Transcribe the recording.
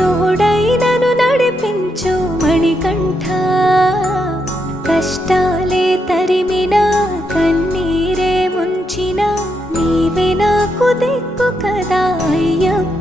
తోడైనను నడిపించు మణికంఠ కష్టాలే తరిమినా కన్నీరే ముంచిన నీవే నాకు దిక్కు కదా అయ్యప్ప